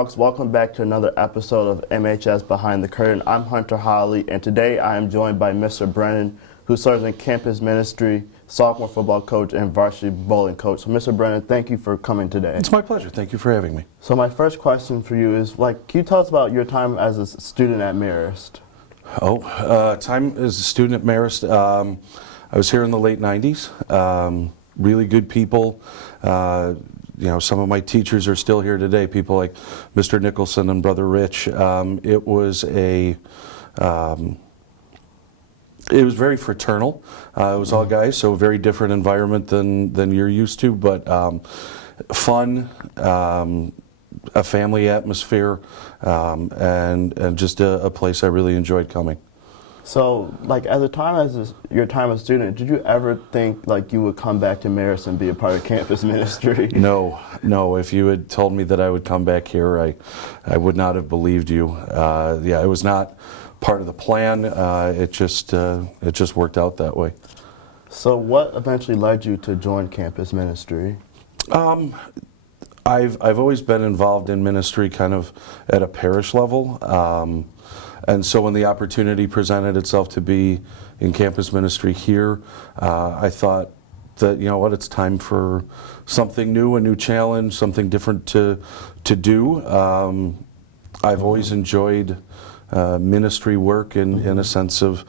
Nighthawks. Welcome back to another episode of MHS Behind the Curtain. I'm Hunter Holley, and today I am joined by Mr. Brennan, who serves in campus ministry, sophomore football coach, and varsity bowling coach. So, Mr. Brennan, thank you for coming today. It's my pleasure. Thank you for having me. So my first question for you is, can you tell us about your time as a student at Marist? Time as a student at Marist, I was here in the late 90s. Really good people. Some of my teachers are still here today, people like Mr. Nicholson and Brother Rich. It was very fraternal. It was all guys, so a very different environment than you're used to, but fun, a family atmosphere, and just a place I really enjoyed coming. So, as your time as a student, did you ever think you would come back to Marist and be a part of campus ministry? No. If you had told me that I would come back here, I would not have believed you. It was not part of the plan. It just worked out that way. So, what eventually led you to join campus ministry? I've always been involved in ministry, kind of at a parish level. And so when the opportunity presented itself to be in campus ministry here, I thought that, it's time for something new, a new challenge, something different to do. I've always enjoyed ministry work in a sense of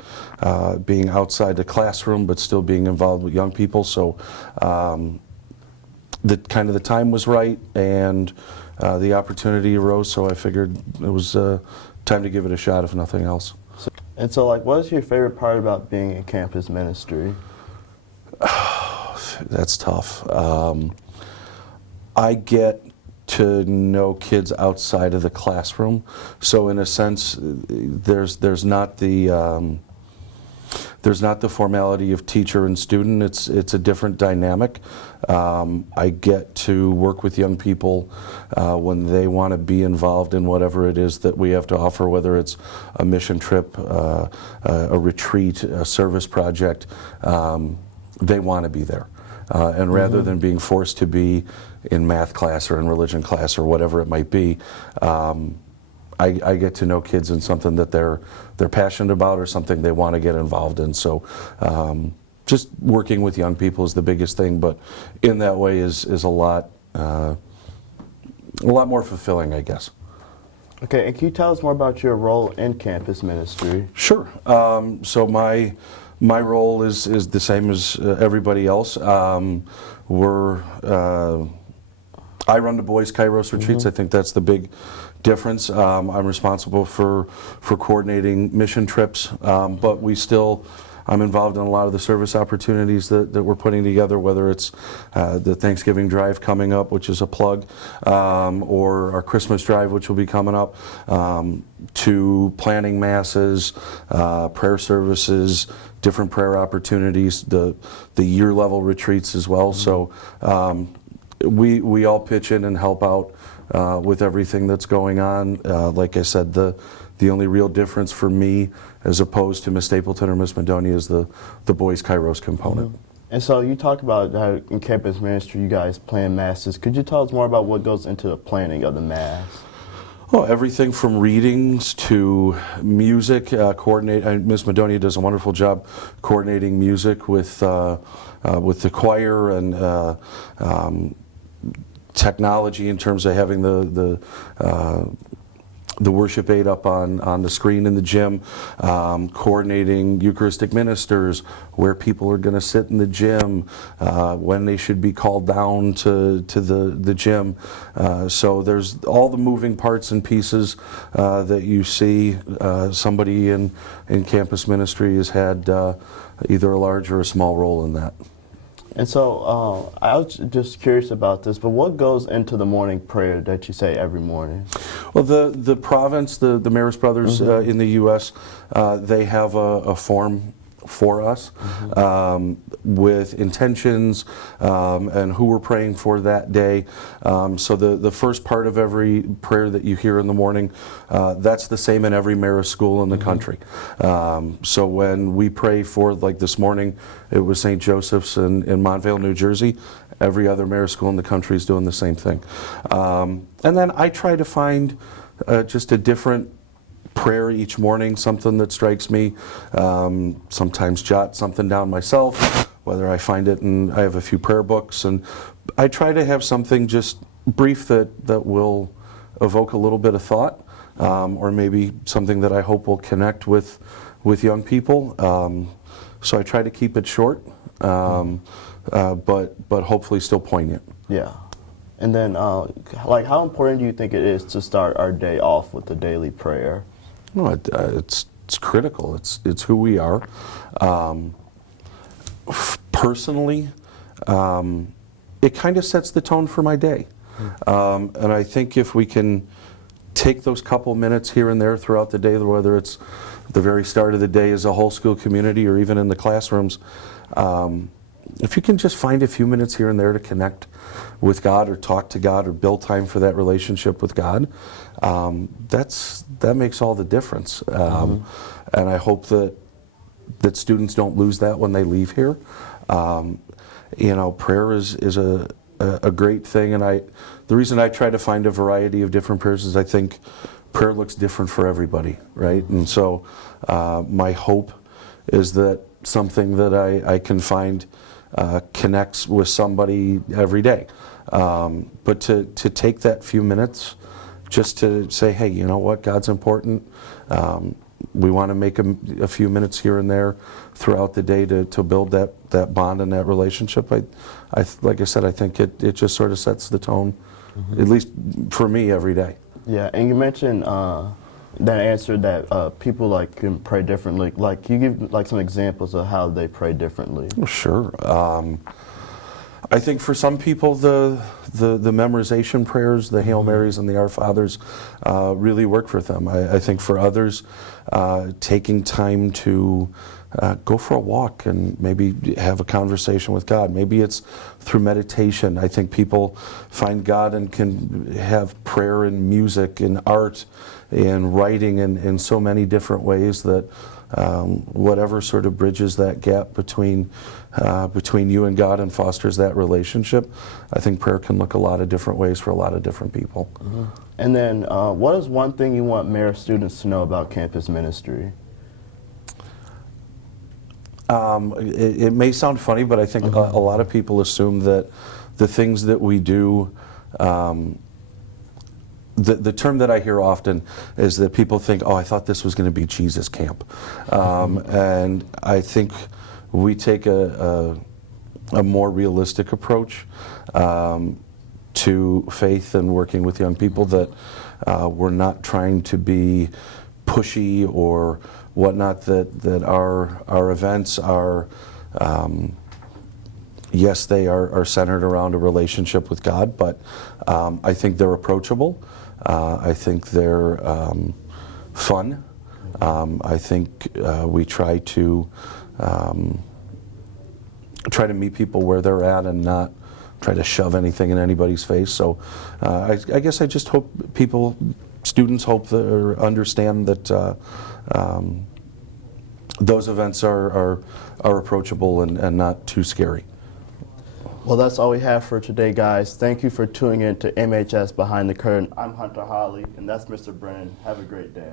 being outside the classroom, but still being involved with young people. So the time was right, and the opportunity arose, so I figured it was time to give it a shot, if nothing else. And so, what is your favorite part about being in campus ministry? That's tough. I get to know kids outside of the classroom, so in a sense, there's not the formality of teacher and student. It's a different dynamic. I get to work with young people when they want to be involved in whatever it is that we have to offer, whether it's a mission trip, a retreat, a service project. They want to be there. And rather than being forced to be in math class or in religion class or whatever it might be, I get to know kids in something that they're passionate about or something they want to get involved in. So just working with young people is the biggest thing, but in that way is a lot more fulfilling, I guess. Okay, and can you tell us more about your role in campus ministry? Sure. So my role is the same as everybody else. I run the boys' Kairos retreats. I think that's the big difference. I'm responsible for coordinating mission trips, but I'm involved in a lot of the service opportunities that we're putting together, whether it's the Thanksgiving drive coming up, which is a plug, or our Christmas drive, which will be coming up, to planning masses, prayer services, different prayer opportunities, the year-level retreats as well. So we all pitch in and help out with everything that's going on. Like I said, the only real difference for me, as opposed to Miss Stapleton or Miss Madonia, is the boys' Kairos component. And so you talk about how in campus ministry you guys plan masses. Could you tell us more about what goes into the planning of the mass? Well, everything from readings to music. Miss Madonia does a wonderful job coordinating music with the choir and technology in terms of having the worship aid up on the screen in the gym, coordinating Eucharistic ministers, where people are going to sit in the gym, when they should be called down to the gym. So there's all the moving parts and pieces that you see. Somebody in campus ministry has had either a large or a small role in that. And so I was just curious about this, but what goes into the morning prayer that you say every morning? Well, the province, the Marist Brothers in the U.S., they have a form for us with intentions and who we're praying for that day. So the first part of every prayer that you hear in the morning, that's the same in every Marist school in the country. So when we pray for, like this morning, it was St. Joseph's in Montvale, New Jersey. every other marist school in the country is doing the same thing. And then I try to find just a different prayer each morning, something that strikes me. Sometimes jot something down myself, whether I find it, and I have a few prayer books, and I try to have something just brief that will evoke a little bit of thought, or maybe something that I hope will connect with young people. So I try to keep it short, but hopefully still poignant. Yeah. And then, like, how important do you think it is to start our day off with the daily prayer? No, it's critical. It's who we are. Personally, it kind of sets the tone for my day. And I think if we can take those couple minutes here and there throughout the day, whether it's the very start of the day as a whole school community or even in the classrooms, if you can just find a few minutes here and there to connect with God or talk to God or build time for that relationship with God, that makes all the difference. And I hope that students don't lose that when they leave here. Prayer is a great thing, and the reason I try to find a variety of different prayers is I think prayer looks different for everybody, right? And so my hope is that something that I can find connects with somebody every day. But to take that few minutes just to say, hey, you know what, God's important. We want to make a few minutes here and there throughout the day to build that bond and that relationship. Like I said, I think it just sort of sets the tone, at least for me, every day. Yeah, and you mentioned that answer that people like can pray differently. Like, can you give like some examples of how they pray differently? Sure. I think for some people the memorization prayers, the Hail Marys and the Our Fathers, really work for them. I think for others, taking time to go for a walk and maybe have a conversation with God. Maybe it's through meditation. I think people find God and can have prayer and music and art and writing in so many different ways that whatever sort of bridges that gap between you and God and fosters that relationship. I think prayer can look a lot of different ways for a lot of different people. And then what is one thing you want Marist students to know about campus ministry? It may sound funny, but I think a lot of people assume that the things that we do, the term that I hear often is that people think, oh, I thought this was going to be Jesus camp. And I think we take a more realistic approach to faith and working with young people, that we're not trying to be pushy or whatnot, that our events are, yes, they are centered around a relationship with God, but I think they're approachable. I think they're fun. I think we try to meet people where they're at and not try to shove anything in anybody's face. So I guess I just hope students hope that, or understand that those events are approachable and not too scary. Well, that's all we have for today, guys. Thank you for tuning in to MHS Behind the Curtain. I'm Hunter Holley, and that's Mr. Brennan. Have a great day.